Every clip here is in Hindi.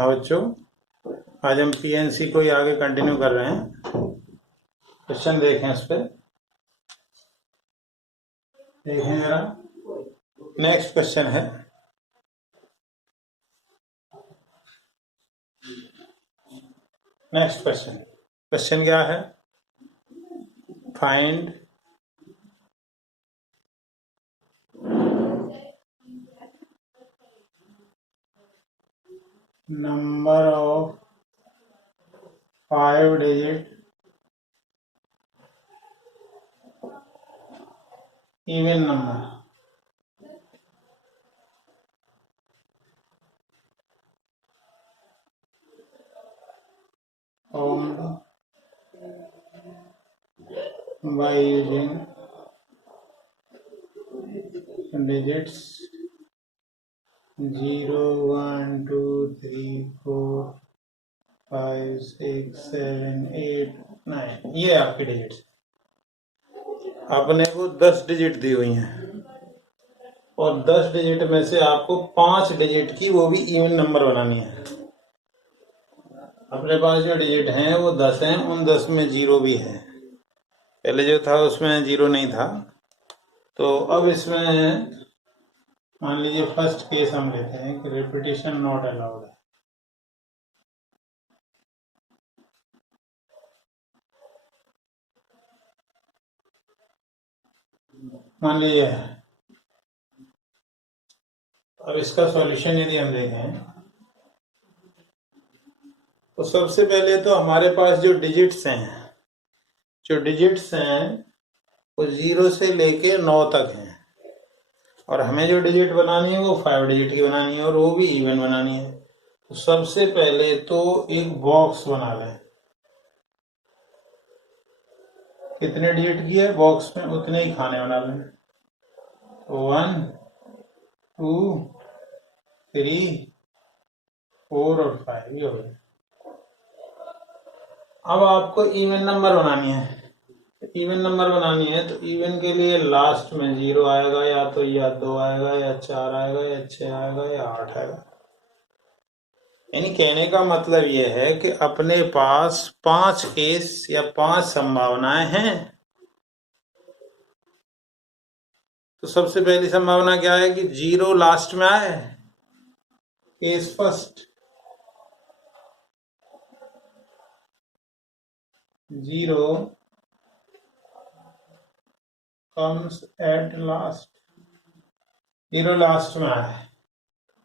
हाँ बच्चों, आज हम पीएनसी को ही आगे कंटिन्यू कर रहे हैं। क्वेश्चन देखें इस पर, देखें जरा। नेक्स्ट क्वेश्चन है, नेक्स्ट क्वेश्चन। क्वेश्चन क्या है? Find number of 5 digit even number. by using digits 0, 1, 2, 3, 4, 5, 6, 7, 8, 9। ये आपके डिजिट्स। आपने को 10 डिजिट दी हुई हैं और 10 डिजिट में से आपको 5 डिजिट की वो भी इवन नंबर बनानी है। अपने पास जो डिजिट हैं वो 10 हैं, उन 10 में 0 भी है। पहले जो था उसमें 0 नहीं था, तो अब इसमें मान लीजिए फर्स्ट केस हम लेते हैं कि रिपीटिशन नॉट अलाउड है। मान लीजिए, अब इसका सॉल्यूशन यदि हम देखें तो सबसे पहले तो हमारे पास जो डिजिट्स हैं वो 0 से लेके 9 तक हैं, और हमें जो डिजिट बनानी है वो 5 डिजिट की बनानी है और वो भी इवन बनानी है। तो सबसे पहले तो एक बॉक्स बना लें। कितने डिजिट की है बॉक्स में, उतने ही खाने बना लें। 1, 2, 3, 4 और 5 ये हो गए। अब आपको इवन नंबर बनानी है। इवन नंबर बनानी है तो इवन के लिए लास्ट में 0 आएगा, या 2 आएगा, या 4 आएगा, या 6 आएगा, या 8 आएगा। यानी कहने का मतलब यह है कि अपने पास 5 केस या 5 संभावनाएं हैं। तो सबसे पहली संभावना क्या है कि 0 लास्ट में आए, case first. 0 comes at last, 0 last में आए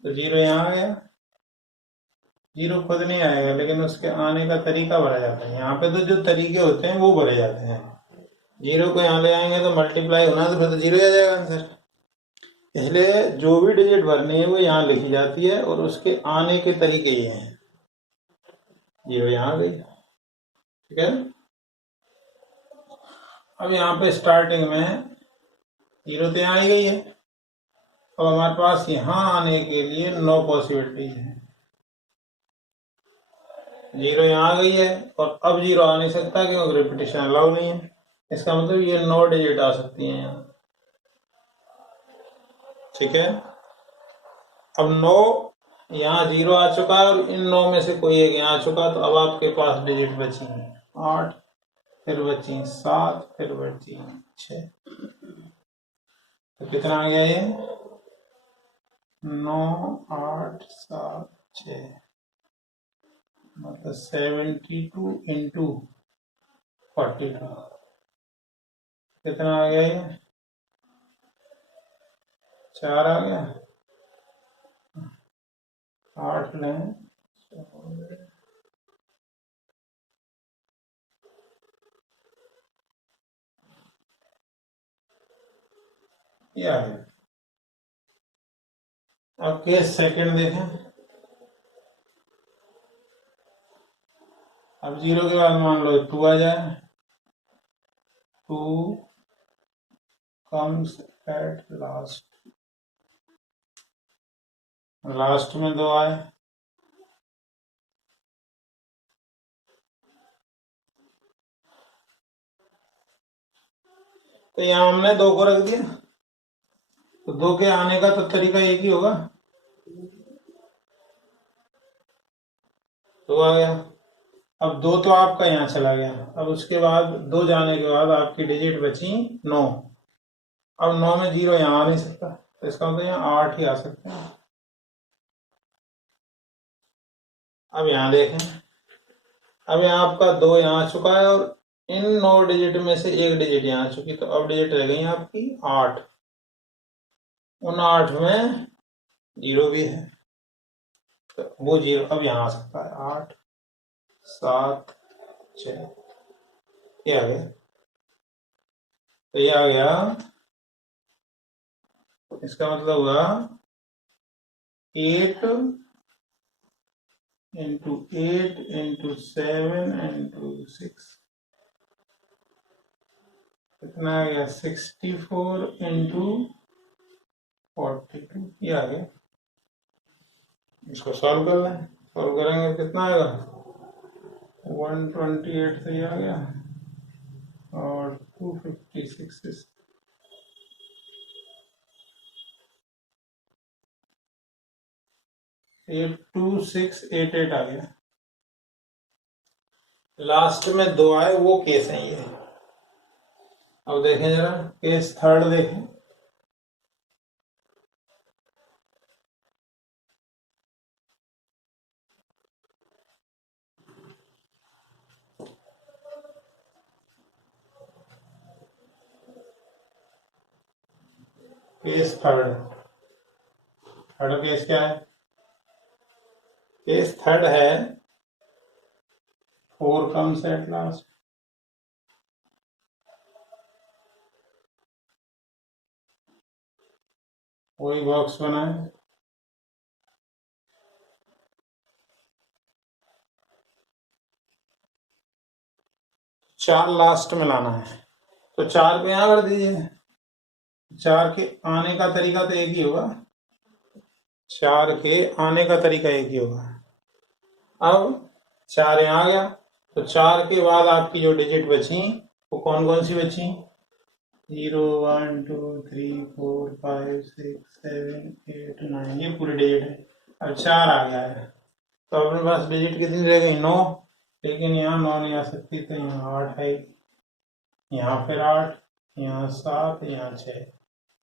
तो 0 यहाँ आ गया। 0 खुद नहीं आएगा, लेकिन उसके आने का तरीका भरा जाता है। यहाँ पे तो जो तरीके होते हैं वो भरे जाते हैं। 0 को यहाँ ले आएंगे तो मल्टीप्लाई होना, तो फिर तो 0 आ जाएगा आंसर। इसलिए जो भी डिजिट भरनी है वो यहाँ लिखी जाती है और उसके आने के तरीके ये हैं। 0 यहाँ आ गई, ठीक है। अब यहाँ पे स्टार्टिंग में 0 तो यहाँ आई गई है। अब हमारे पास यहाँ आने के लिए 9 पॉसिबिलिटी है। 0 यहाँ आ गई है और अब 0 आ नहीं सकता क्योंकि रिपीटिशन अलाउ नहीं है। इसका मतलब ये 9 डिजिट आ सकती हैं यहाँ, ठीक है। अब 9 यहाँ 0 आ चुका है और इन 9 में से कोई एक यहाँ आ चुका, तो अब आपके पास डिजिट बची है 8, फिर बची 7, फिर बची 6। तो कितना आ गया ये? 9, 8, 7, 6, मतलब 72 इंटू 42। कितना आ गया ये? 4 आ गया। 8 लें, ये आ गया। अब केस सेकंड देखें। अब 0 के बाद मान लो 2 आ जाए। 2 comes at last, लास्ट में 2 आए। तो यहाँ हमने 2 को रख दिया, तो 2 के आने का तो तरीका एक ही होगा। 2 आ गया। अब 2 तो आपका यहाँ चला गया। अब उसके बाद 2 जाने के बाद आपकी डिजिट बची 9। अब 9 में 0 यहाँ आ नहीं सकता, तो इसका मतलब यहाँ 8 ही आ सकते हैं। अब यहाँ देखें, अब यहाँ आपका 2 यहाँ आ चुका है और इन 9 डिजिट में से एक डिजिट यहाँ आ चुकी, तो अब डिजिट रह गई आपकी 8। उन 8 में 0 भी है, तो वो 0 अब यहाँ आ सकता है। 8 7 6 ये आ गया। तो ये आ गया, इसका मतलब हुआ 8 इंटू 8 इंटू 7 इंटू 6 कितना आ गया, 64 इंटू 42 ये आ गया। इसको सॉल्व कर लें, सॉल्व करेंगे तो कितना आएगा, 128 तो ये आ गया और 256 82688 आ गया। लास्ट में 2 आए वो केस है ये। अब देखें जरा केस थर्ड देखें। केस थर्ड, थर्ड केस क्या है, केस थर्ड है 4 कम्स एट लास्ट। वही बॉक्स बनाए, 4 लास्ट में लाना है, तो 4 को यहां कर दीजिए। 4 के आने का तरीका तो एक ही होगा, 4 के आने का तरीका एक ही होगा। अब 4 यहाँ आ गया, तो 4 के बाद आपकी जो डिजिट बची वो कौन कौन सी बची, 0 1 2 3 4 5 6 7 8 9 ये पूरी डिजिट है। अब 4 आ गया है, तो अपने पास डिजिट कितनी रह गई, 9। लेकिन यहाँ 9 नहीं आ सकती, तो यहाँ 8 है, यहाँ फिर 8, यहाँ 7, यहाँ 6,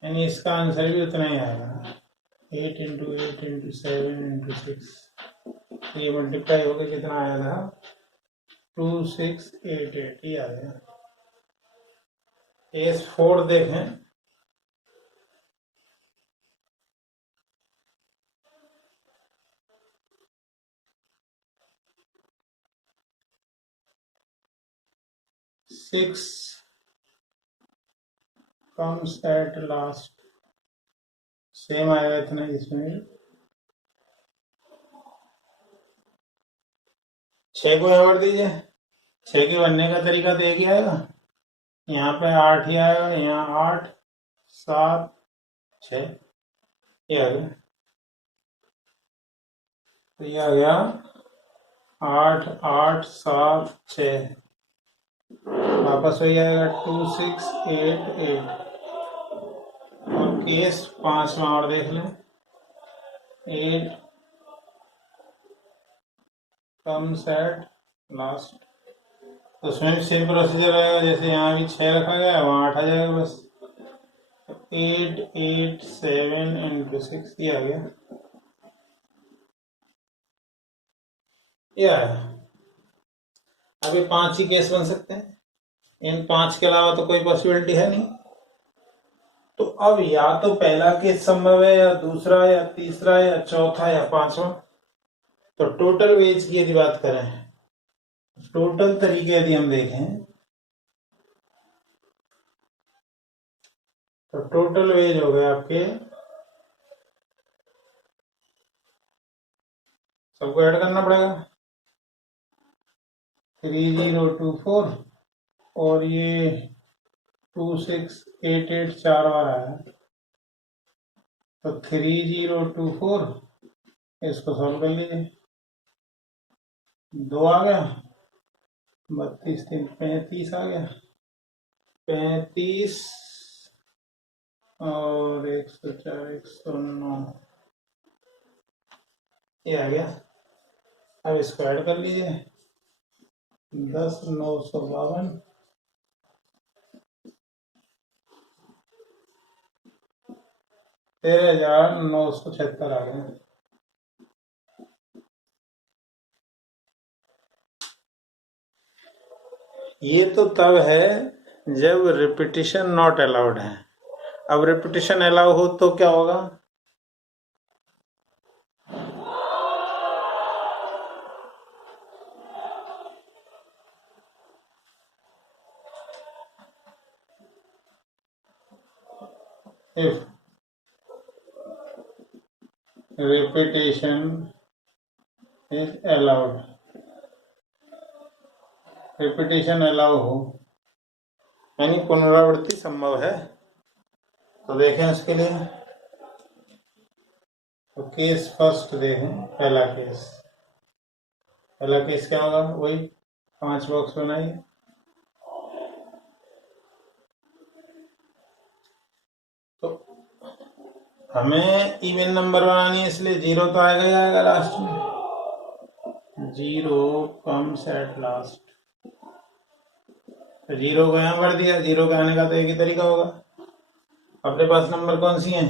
यानी इसका आंसर भी उतना ही आएगा, 8 इंटू 8 इंटू 7 इंटू 6। ये मल्टीप्लाई होकर कितना आया था, 2688 ही आ गया। केस 4 देखें। Six comes at last, same आएगा इतना इसमें। 6 को यहाँ भर दीजिए, 6 के बनने का तरीका तो एक ही आएगा, यहाँ पे 8 ही आएगा, यहाँ 8 7 6 ये आ गया। तो ये आ गया 8 8 7 6, वापस वही आएगा 2688। और केस 5 में और देख लें, 8 कम्स एट लास्ट, तो उसमें भी सेम प्रोसीजर रहेगा, जैसे यहाँ भी 6 रखा गया है वहाँ 8 आ जाएगा बस। 8 8 7 इंटू 6 ये आ गया, ये आया। अब ये 5 ही केस बन सकते हैं, इन 5 के अलावा तो कोई पॉसिबिलिटी है नहीं। तो अब या तो पहला केस संभव है, या दूसरा, या तीसरा, या चौथा, या पांचवा। तो टोटल वेज की यदि बात करें, टोटल तरीके यदि हम देखें, तो टोटल वेज हो गए आपके, सबको ऐड करना पड़ेगा, 3024 और ये 2688 4 बार आया, तो 3024 इसको सॉल्व कर लीजिए, 2 आ गया, 32 3 35 आ गया, 35 और 104 109 ये आ गया। अब इसको ऐड कर लीजिए। 10,952 13,976 आ गए। ये तो तब है जब रिपीटिशन नॉट अलाउड है। अब रिपीटिशन अलाउ हो तो क्या होगा? If repetition is allowed, repetition allow हो यानी पुनरावृत्ति संभव है, तो देखें उसके लिए। तो केस फर्स्ट देखें, पहला केस क्या होगा? वही 5 बॉक्स बनाइए। तो हमें इवन नंबर बनानी है, इसलिए 0 तो आएगा ही आएगा लास्ट में। 0 कम्स एट लास्ट। तो 0 को यहाँ भर दिया। 0 के आने का तो एक ही तरीका होगा। अपने पास नंबर कौन सी हैं?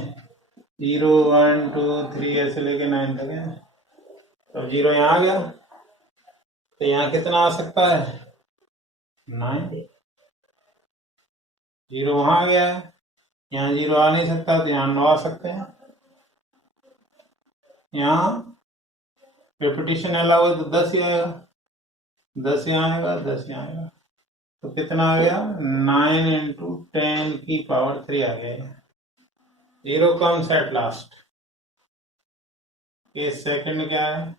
0 1 2 3 ऐसे लेके 9 तक है। तो 0 यहाँ आ गया, तो यहाँ कितना आ सकता है? 9। 0 वहां आ गया है, यहाँ 0 आ नहीं सकता, तो यहाँ 9 आ सकते हैं। यहाँ रिपीटिशन अलाउ है तो 10 ही आएगा। 10 यहाँ आएगा, 10 यहाँ आएगा, तो कितना आ गया? 9 इंटू 10 की पावर 3 आ गया। 0 comes at last. Case second क्या है?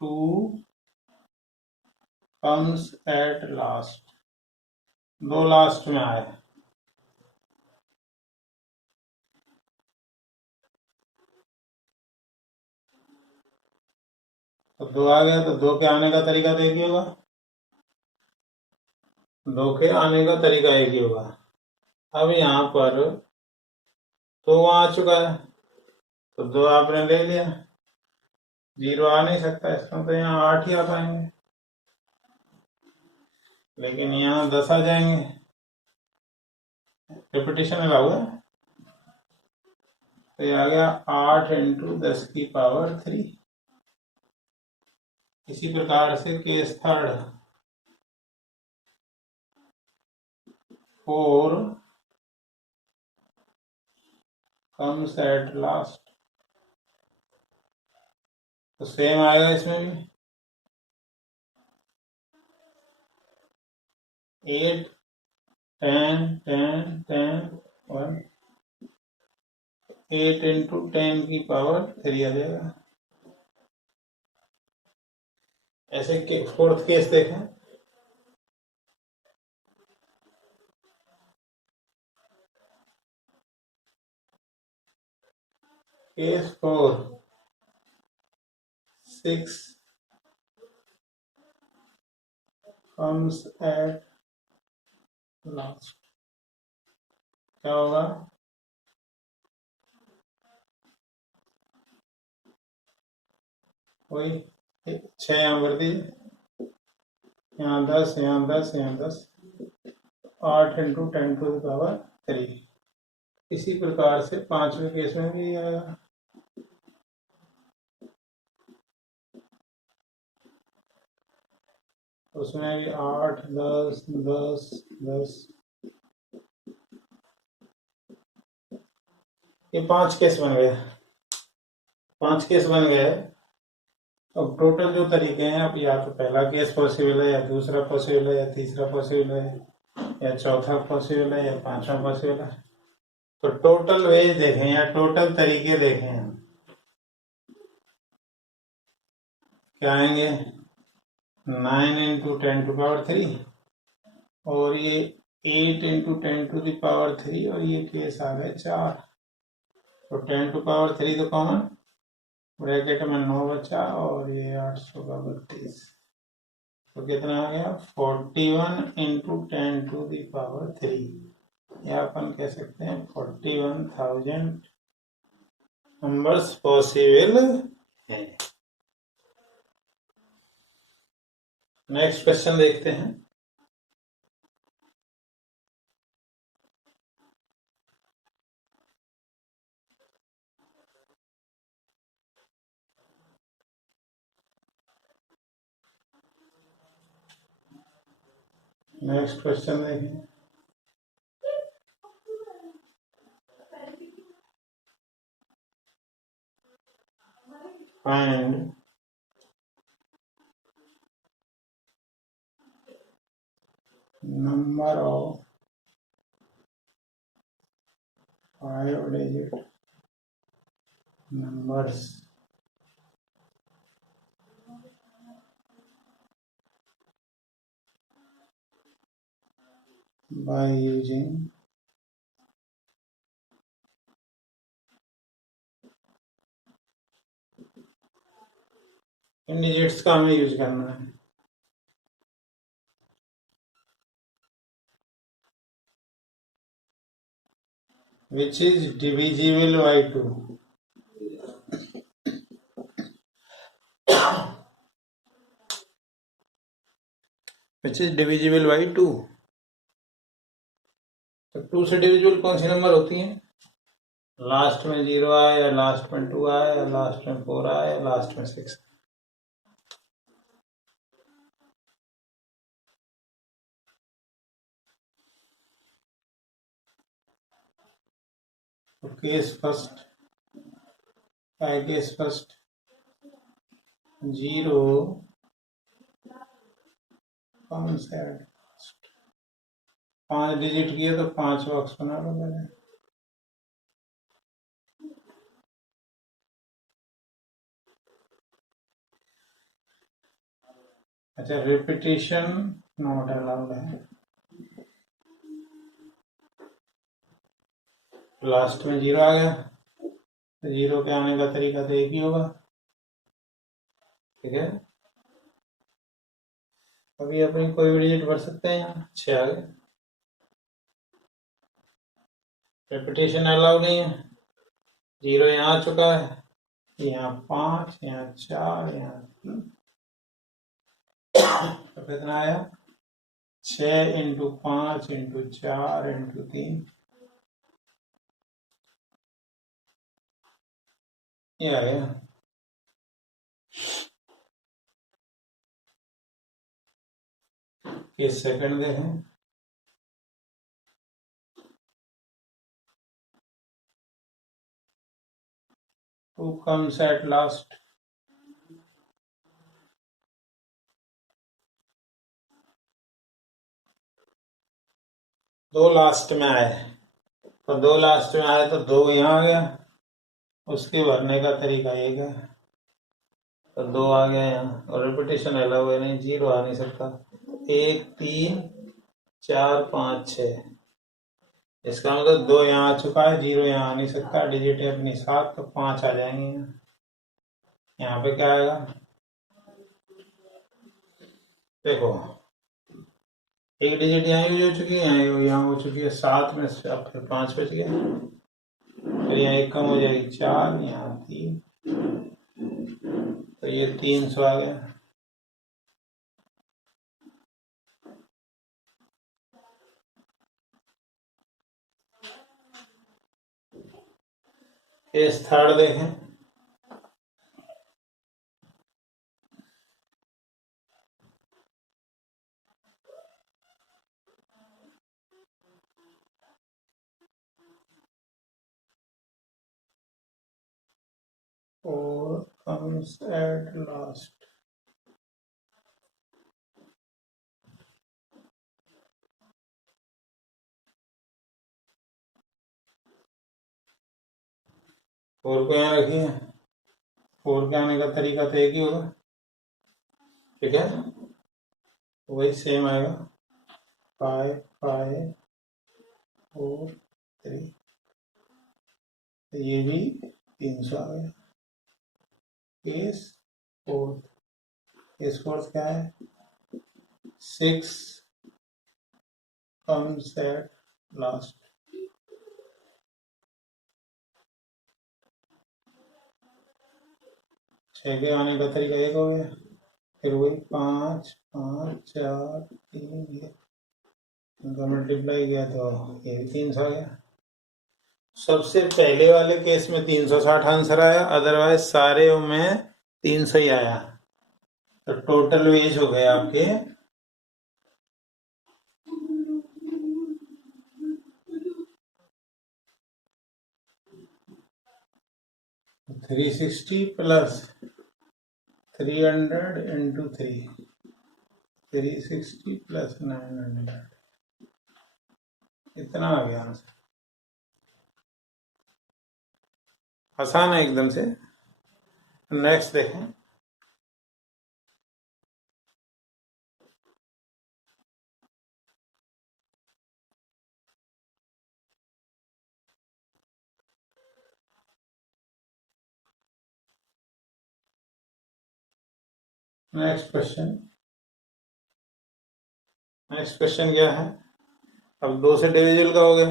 2 कम्स एट लास्ट। 2 लास्ट में आए, तो 2 आ गया, तो 2 के आने का तरीका तो एक ही होगा। 2 के आने का तरीका एक ही होगा। अब यहाँ पर 2 वहां आ चुका है, तो 2 आपने ले लिया। 0 आ नहीं सकता, इसमें तो यहाँ 8 ही आ पाएंगे, लेकिन यहाँ 10 आ जाएंगे। रिपीटिशन अलाउ है, तो ये आ गया 8 इंटू 10 की पावर 3। इसी प्रकार से case third, 4 comes at last. तो सेम आएगा इसमें भी। 8 10 10 10 1 8 इंटू 10 की पावर 3 आ जाएगा। ऐसे फोर्थ केस देखें। Case 4 6 comes at last। क्या होगा? वही 6 यहाँ भर दीजिए, यहाँ 10, यहाँ 10, यहाँ 10। 8 इंटू 10 टू द पावर 3। इसी प्रकार से 5वें केस में भी आएगा। उसमें भी 8 10 10 10। ये 5 केस बन गए। 5 केस बन गए। अब टोटल जो तरीके हैं, अब या तो पहला केस पॉसिबल है, या दूसरा पॉसिबल है, या तीसरा पॉसिबल है, या चौथा पॉसिबल है, या 5वां पॉसिबल है। तो टोटल वेज देखें या टोटल तरीके देखें हम, क्या आएंगे? 9 इंटू 10 टू पावर 3, और ये 8 इंटू 10 टू द पावर 3, और ये केस आ गए 4। तो 10 टू पावर 3 तो कॉमन, ब्रैकेट में 9 बचा, और ये 832। तो कितना आ गया? 41 इंटू 10 टू द पावर 3, या अपन कह सकते हैं 41,000 नंबर्स पॉसिबल हैं। नेक्स्ट क्वेश्चन देखते हैं। नेक्स्ट क्वेश्चन देखें। Find number of 5-digit numbers by using in digits का हमें यूज करना है। Which is divisible by 2. Which is divisible by 2. तो 2 से डिविजिबल कौन सी नंबर होती है? लास्ट में 0 आए या लास्ट में 2 आए या लास्ट में 4 आए या लास्ट में 6। तो केस फर्स्ट क्या है? केस फर्स्ट 0 कौन सा 5 डिजिट किए तो 5 बॉक्स बना लो मैंने। अच्छा, रिपीटिशन नॉट अलाउड है। लास्ट में 0 आ गया तो 0 के आने का तरीका तो एक ही होगा, ठीक है। अभी अपनी कोई भी डिजिट भर सकते हैं, यहाँ 6 आ गए। रिपीटेशन अलाउड नहीं है। 0 यहाँ आ चुका है, यहाँ 5, यहाँ 4, यहाँ 3, तो कितना आया? 6 इंटू 5 इंटू 4 इंटू 3, ये आ गया। ये सेकंड देखें। Who comes at last? दो लास्ट में आए, तो 2 लास्ट में आए तो 2 यहाँ आ गया, उसके भरने का तरीका एक है, तो 2 आ गया यहाँ। और रिपीटेशन अलाउ है नहीं, 0 आ नहीं सकता। 1 3 4 5 6, इसका मतलब 2 यहाँ आ चुका है, 0 यहाँ आ नहीं सकता। डिजिट है अपनी 7, तो 5 आ जाएंगे यहाँ। यहाँ पे क्या आएगा? देखो, एक डिजिट यहाँ यूज हो चुकी है, यहाँ हो चुकी है 7 में से, अब फिर 5 बच गया, फिर यहाँ 1 कम हो जाएगी 4, यहाँ 3, तो ये 300 आ गया। केस थर्ड देखें। Four comes at last. Four को यहाँ रखिए, 4 के आने का तरीका तो एक ही होगा, ठीक है। वही सेम आएगा, 5 5 4 3, तो ये भी 300 आ गया। केस फोर्थ, केस फोर्थ क्या है? 6 comes at last. 6 के आने का तरीका 1 हो गया, फिर वही 5 5 4 3 इनका मल्टीप्लाई किया तो ये भी 300 आ गया। सबसे पहले वाले केस में 360 आंसर आया, अदरवाइज सारे में 300 ही आया। तो टोटल वेज हो गए आपके 360 प्लस 300 इंटू 360 प्लस 900, इतना आ गया आंसर। आसान है एकदम से। नेक्स्ट देखें, नेक्स्ट क्वेश्चन क्या है? अब 2 से डिविजिबल का हो गया,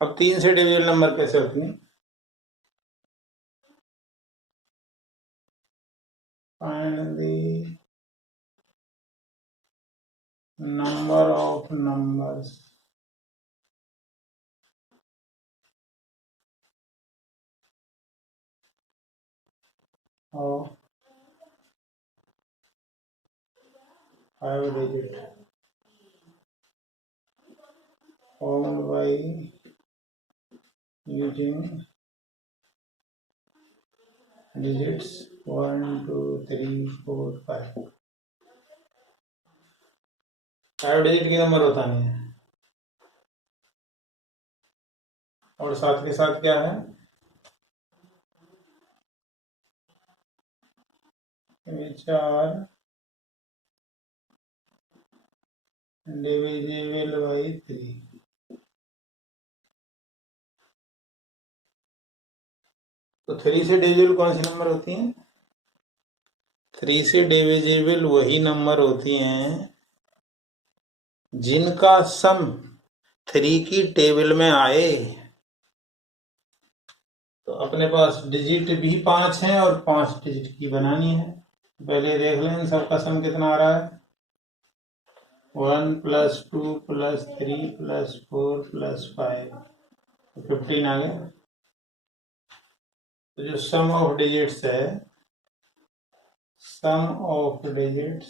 अब 3 से डिविजिबल नंबर कैसे होती है? Find the number of numbers of 5 digit formed by using digits 1 2 3 4 5। 5 digit की नंबर होता नहीं है, और साथ के साथ क्या है? which are divisible by 3। तो 3 से डिविजिबल कौन सी नंबर होती हैं? 3 से डिविजिबल वही नंबर होती हैं जिनका सम 3 की टेबल में आए। तो अपने पास डिजिट भी 5 हैं और 5 डिजिट की बनानी है। पहले देख लें इन सबका सम कितना आ रहा है। 1 + 2 + 3 + 4 + 5, 15 आ गया। तो जो सम ऑफ डिजिट्स है, sum of digits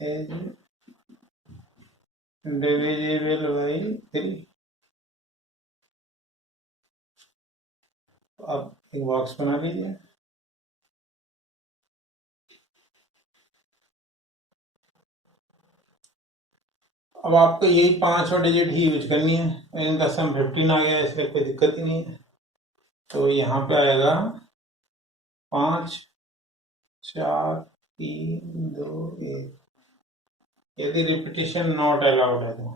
is divisible by 3। अब एक बॉक्स बना लीजिए। अब आपको यही 5 डिजिट ही यूज करनी है। इनका सम 15 आ गया, इसलिए कोई दिक्कत ही नहीं है। तो यहाँ पे आएगा 5 4 3 2 1। यदि रिपीटिशन नॉट अलाउड है तो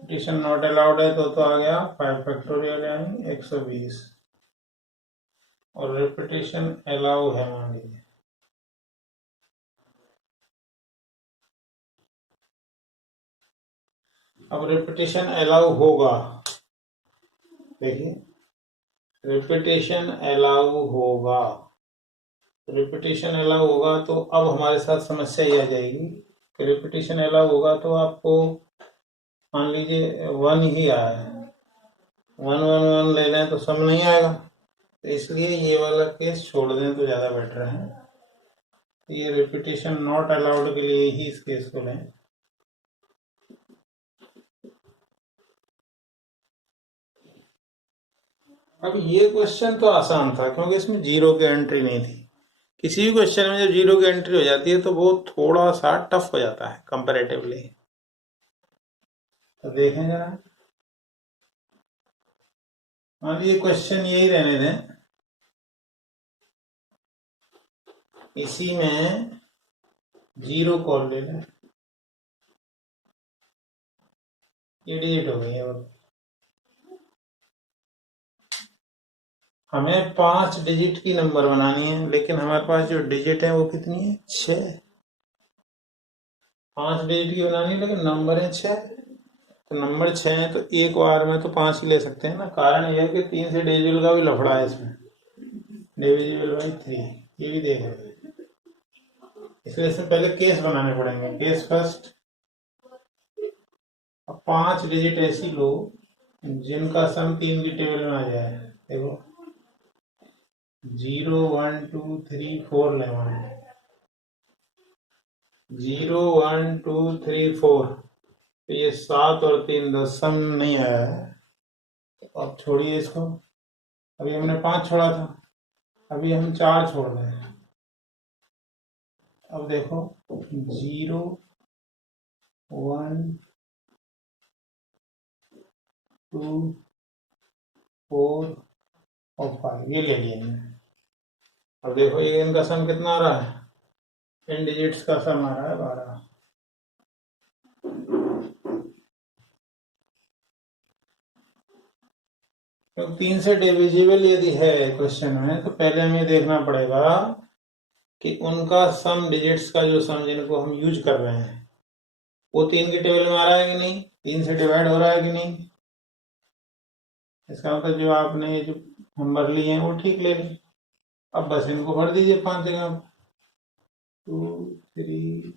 रिपीटिशन नॉट अलाउड है तो आ गया 5 फैक्टोरियल यानी 120, और रिपीटिशन अलाउ है मान लीजिए। अब रिपीटिशन अलाउ होगा, देखिए रिपीटिशन अलाउ होगा, रिपीटिशन अलाउ होगा तो अब हमारे साथ समस्या ही आ जाएगी कि रिपीटिशन अलाउ होगा तो आपको मान लीजिए 1 ही आया है, 1 1 1 ले लें तो सम नहीं आएगा। तो इसलिए ये वाला केस छोड़ दें तो ज़्यादा बेटर है। ये रिपीटिशन नॉट अलाउड के लिए ही इस केस को लें। अब ये क्वेश्चन तो आसान था क्योंकि इसमें 0 की एंट्री नहीं थी। किसी भी क्वेश्चन में जब 0 की एंट्री हो जाती है तो वो थोड़ा सा टफ हो जाता है कंपैरेटिवली। तो देखें जरा, मान लीजिए क्वेश्चन यही रहने दें, इसी में 0 कॉल ले लें, ये डिजिट हो गई है। और हमें 5 डिजिट की नंबर बनानी है, लेकिन हमारे पास जो डिजिट है वो कितनी है? 6। 5 डिजिट की बनानी है लेकिन नंबर है 6। तो नंबर 6 है तो एक बार में तो 5 ही ले सकते हैं ना। कारण यह है कि 3 से डिविजिबल का भी लफड़ा है इसमें, डिविजिबल बाई 3, ये भी देख रहे हैं। इसलिए इसमें पहले केस बनाने पड़ेंगे। केस फर्स्ट, अब 5 डिजिट ऐसी लो जिनका सम 3 की टेबल में आ जाए। देखो 0 1 2 3 4 लेना है। 0 1 2 3 4, तो ये 7 और 3 10 सम नहीं आया है। तो अब छोड़िए इसको। अभी हमने 5 छोड़ा था, अभी हम 4 छोड़ रहे हैं। अब देखो 0 1 2 4 और 5 ये ले लिए हमने। अब देखो ये इनका सम कितना आ रहा है, इन डिजिट्स का सम आ रहा है 12। तो 3 से डिविजिबल यदि है क्वेश्चन में, तो पहले हमें देखना पड़ेगा कि उनका सम डिजिट्स का जो सम जिनको हम यूज कर रहे हैं वो 3 की टेबल में आ रहा है कि नहीं, 3 से डिवाइड हो रहा है कि नहीं। इसका मतलब जो आपने जो नंबर लिए हैं वो ठीक ले ली। अब बस इनको भर दीजिए 5 जगह, 2 3,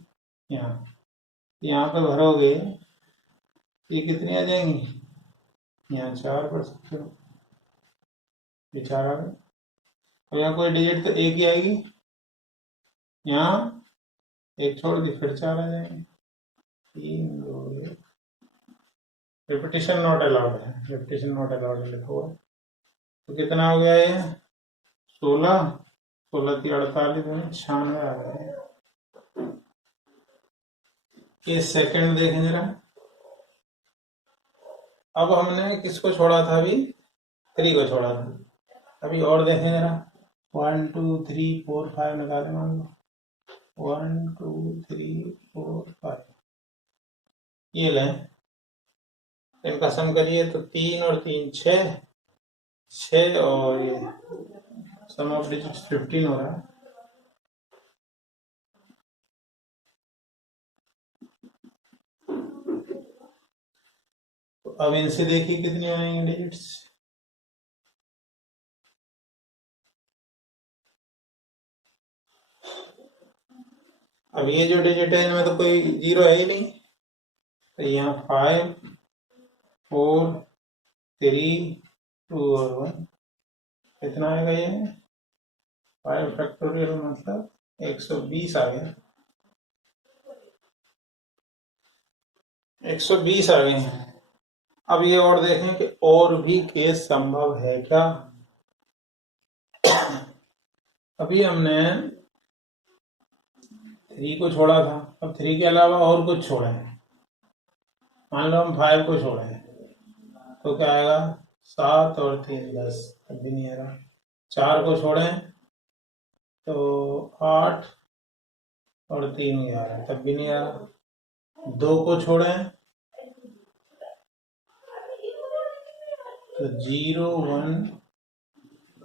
यहाँ पे भरोगे ये कितनी आ जाएंगी, यहाँ 4 भर सकते हो, ये 4 आ गए। अब यहाँ कोई डिजिट तो एक ही आएगी, यहाँ एक छोड़ दी फिर 4 आ जाएंगे। 3 2 1, रिपीटिशन नॉट अलाउड है, रिपीटिशन नॉट अलाउड लिखा हुआ है। तो कितना हो गया ये 16, 16 3 48 96 आ गए। ये सेकंड देखें जरा। अब हमने किसको छोड़ा था, अभी 3 को छोड़ा था। अभी और देखें जरा, 1 2 3 4 5 निकाले मान लो, 1 2 3 4 5 ये लें, इनका सम करिए तो 3 और 3 6, 6 और ये सम ऑफ डिजिट्स 15 हो रहा है। तो अब इनसे देखिए कितनी आएंगे डिजिट्स। अब ये जो डिजिट है इनमें तो कोई जीरो है ही नहीं, तो यहाँ 5 4 3 2 और 1 कितना आएगा, ये 5 फैक्टोरियल मतलब 120 आ गया, 120 आ गए हैं। अब ये और देखें कि और भी केस संभव है क्या। अभी हमने 3 को छोड़ा था, अब 3 के अलावा और कुछ छोड़े हैं। मान लो हम 5 को छोड़े हैं, तो क्या आएगा 7 और 3 10, तब भी नहीं आ रहा। 4 को छोड़े तो 8 और 3 11, तब भी नहीं आ रहा। 2 को छोड़े तो 0 1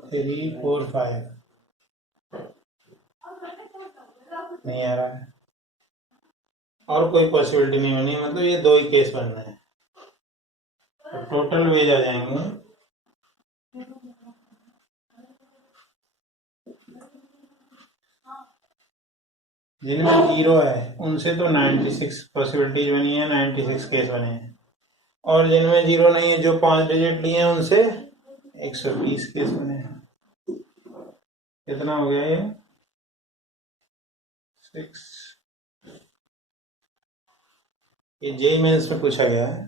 3 4 5 नहीं आ रहा है। और कोई पॉसिबिलिटी नहीं बनी, मतलब ये 2 ही केस बनना है। तो टोटल वेज आ जाएंगे जिनमें 0 है उनसे तो 96 पॉसिबिलिटीज बनी है, 96 केस बने हैं। और जिनमें 0 नहीं है, जो 5 डिजिट लिए हैं, उनसे 120 केस बने हैं। कितना हो गया ये 6। ये जेईई मेंस में पूछा गया है।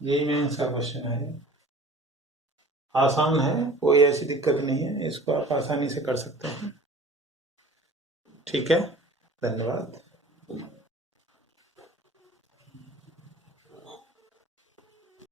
जेईई मेंस का क्वेश्चन है, आसान है, कोई ऐसी दिक्कत नहीं है, इसको आप आसानी से कर सकते हैं। ठीक है, धन्यवाद।